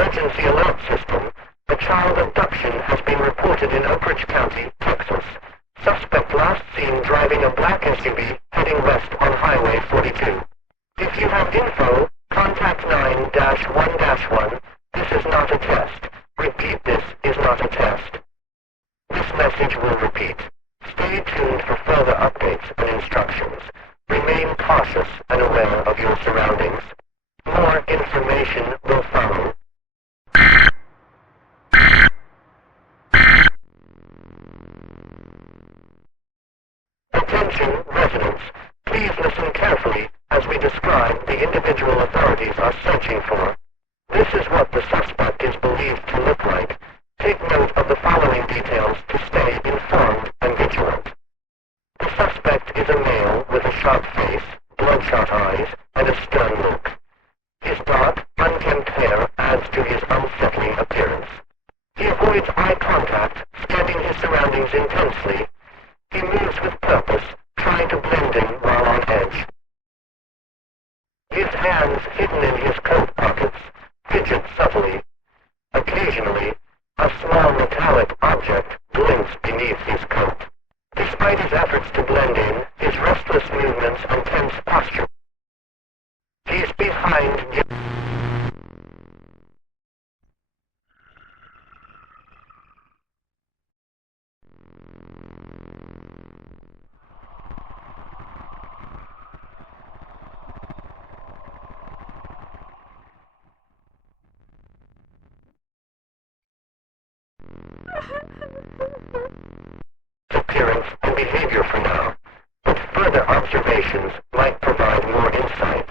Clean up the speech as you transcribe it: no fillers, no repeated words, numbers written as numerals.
emergency alert system, a child abduction has been reported in Oak Ridge County, Texas. Suspect last seen driving a black SUV heading west on Highway 42. If you have info, contact 9-1-1. This is not a test. Repeat, this is not a test. This message will repeat. Stay tuned for further updates and instructions. Remain cautious and aware of your surroundings. More information will follow. Attention, residents. Please listen carefully as we describe the individual authorities are searching for. This is what the suspect is believed to look like. Take note of the following details to stay informed and vigilant. The suspect is a male with a sharp face, bloodshot eyes, and a stern look. His dark, unkempt hair adds to his unsettling appearance. He avoids eye contact, scanning his surroundings intensely. He moves with purpose, trying to blend in while on edge. His hands hidden in his coat pockets fidget subtly. Occasionally, a small metallic object glints beneath his coat. Despite his efforts to blend in, his restless movements and tense posture, he's behind you. Appearance and behavior for now, but further observations might provide more insights.